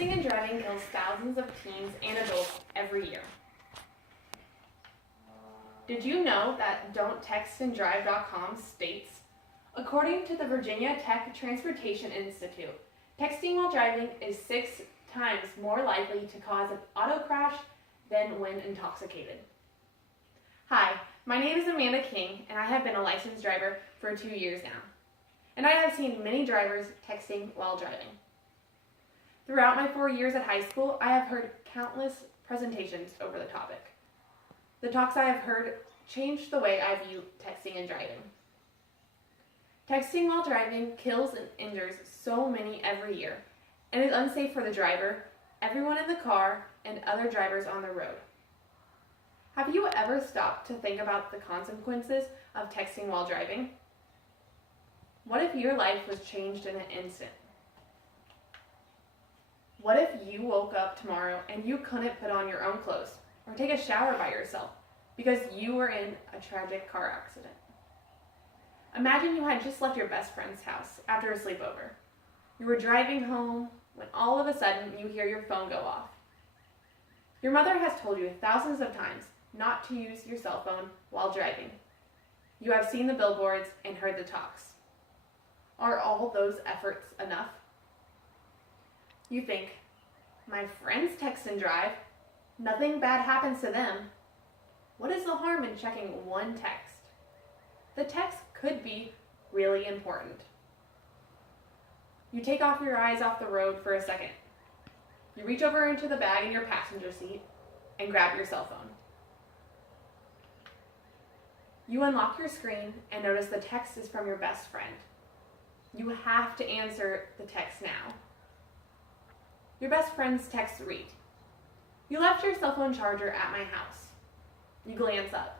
Texting and driving kills thousands of teens and adults every year. Did you know that don'ttextanddrive.com states, according to the Virginia Tech Transportation Institute, texting while driving is 6 times more likely to cause an auto crash than when intoxicated. Hi, my name is Amanda King, and I have been a licensed driver for 2 years now. And I have seen many drivers texting while driving. Throughout my 4 years at high school, I have heard countless presentations over the topic. The talks I have heard changed the way I view texting and driving. Texting while driving kills and injures so many every year, and is unsafe for the driver, everyone in the car, and other drivers on the road. Have you ever stopped to think about the consequences of texting while driving? What if your life was changed in an instant? What if you woke up tomorrow and you couldn't put on your own clothes or take a shower by yourself because you were in a tragic car accident? Imagine you had just left your best friend's house after a sleepover. You were driving home when all of a sudden you hear your phone go off. Your mother has told you thousands of times not to use your cell phone while driving. You have seen the billboards and heard the talks. Are all those efforts enough? You think, my friends text and drive. Nothing bad happens to them. What is the harm in checking one text? The text could be really important. You take off your eyes off the road for a second. You reach over into the bag in your passenger seat and grab your cell phone. You unlock your screen and notice the text is from your best friend. You have to answer the text now. Your best friend's text read, "You left your cell phone charger at my house." You glance up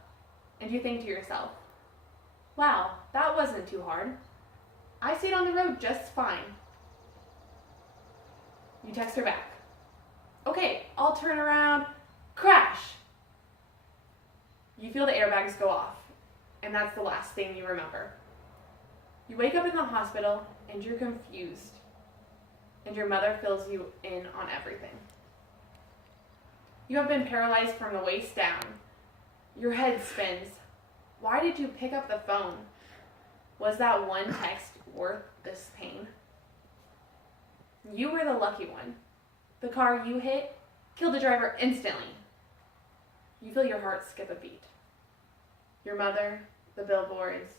and you think to yourself, "Wow, that wasn't too hard. I stayed on the road just fine." You text her back, "Okay, I'll turn around." Crash! You feel the airbags go off, and that's the last thing you remember. You wake up in the hospital and you're confused, and your mother fills you in on everything. You have been paralyzed from the waist down. Your head spins. Why did you pick up the phone? Was that one text worth this pain? You were the lucky one. The car you hit killed the driver instantly. You feel your heart skip a beat. Your mother, the billboards,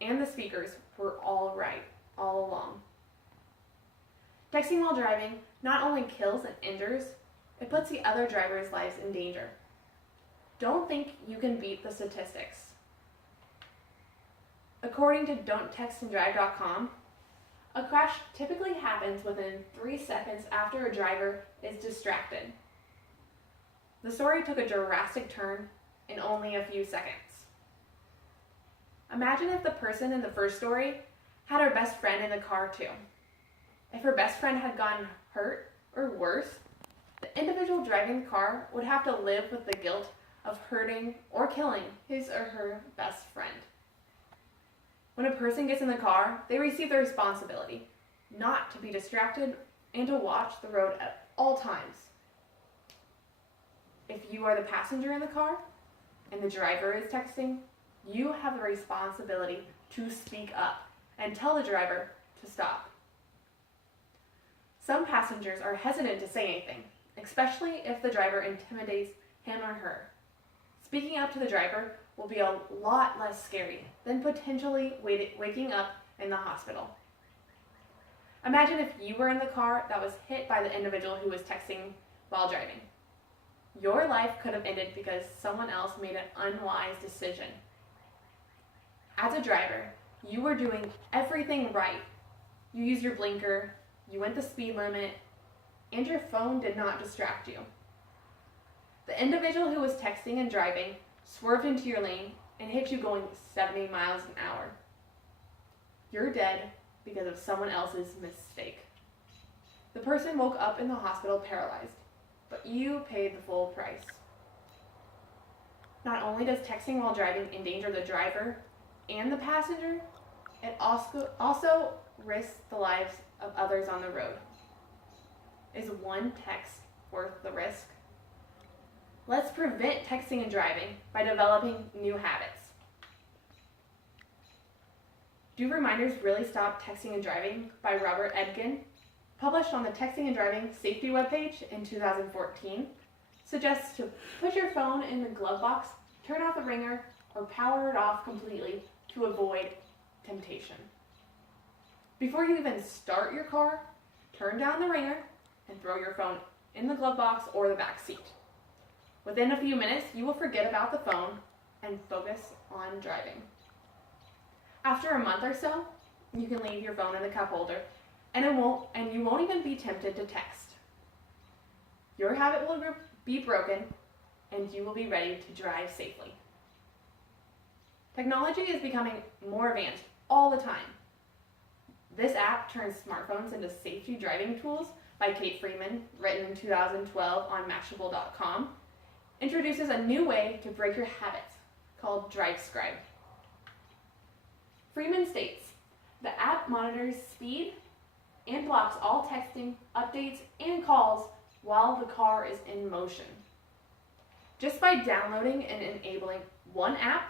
and the speakers were all right all along. Texting while driving not only kills and injures, it puts the other drivers' lives in danger. Don't think you can beat the statistics. According to don'ttextanddrive.com, a crash typically happens within 3 seconds after a driver is distracted. The story took a drastic turn in only a few seconds. Imagine if the person in the first story had her best friend in the car too. If her best friend had gotten hurt, or worse, the individual driving the car would have to live with the guilt of hurting or killing his or her best friend. When a person gets in the car, they receive the responsibility not to be distracted and to watch the road at all times. If you are the passenger in the car and the driver is texting, you have the responsibility to speak up and tell the driver to stop. Some passengers are hesitant to say anything, especially if the driver intimidates him or her. Speaking up to the driver will be a lot less scary than potentially waking up in the hospital. Imagine if you were in the car that was hit by the individual who was texting while driving. Your life could have ended because someone else made an unwise decision. As a driver, you were doing everything right. You used your blinker, you went the speed limit, and your phone did not distract you. The individual who was texting and driving swerved into your lane and hit you going 70 miles an hour. You're dead because of someone else's mistake. The person woke up in the hospital paralyzed, but you paid the full price. Not only does texting while driving endanger the driver and the passenger, it also risks the lives of others on the road. Is one text worth the risk? Let's prevent texting and driving by developing new habits. Do Reminders Really Stop Texting and Driving by Robert Edgin, published on the Texting and Driving Safety webpage in 2014, suggests to put your phone in the glove box, turn off the ringer, or power it off completely to avoid temptation. Before you even start your car, turn down the ringer and throw your phone in the glove box or the back seat. Within a few minutes, you will forget about the phone and focus on driving. After a month or so, you can leave your phone in the cup holder and you won't even be tempted to text. Your habit will be broken and you will be ready to drive safely. Technology is becoming more advanced all the time. This app turns smartphones into safety driving tools by Kate Freeman, written in 2012 on Mashable.com, introduces a new way to break your habits called DriveScribe. Freeman states, the app monitors speed and blocks all texting, updates, and calls while the car is in motion. Just by downloading and enabling one app,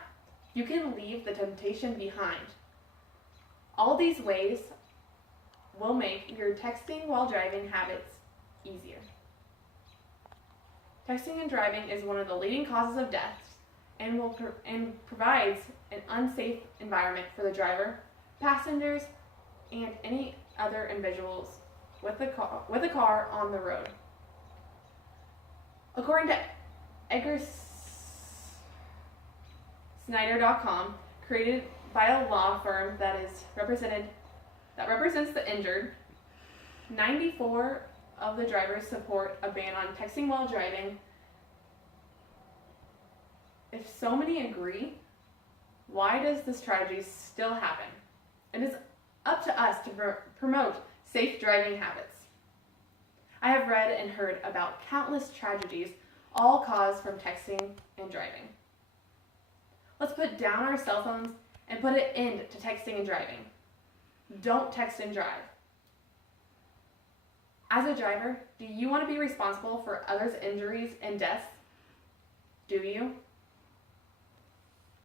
you can leave the temptation behind. All these ways will make your texting while driving habits easier. Texting and driving is one of the leading causes of deaths and provides an unsafe environment for the driver, passengers, and any other individuals with a car on the road. According to EdgarSnyder.com, created by a law firm that represents the injured, 94 of the drivers support a ban on texting while driving. If so many agree, why does this tragedy still happen? It is up to us to promote safe driving habits. I have read and heard about countless tragedies, all caused from texting and driving. Let's put down our cell phones and put an end to texting and driving. Don't text and drive. As a driver, do you want to be responsible for others' injuries and deaths? Do you?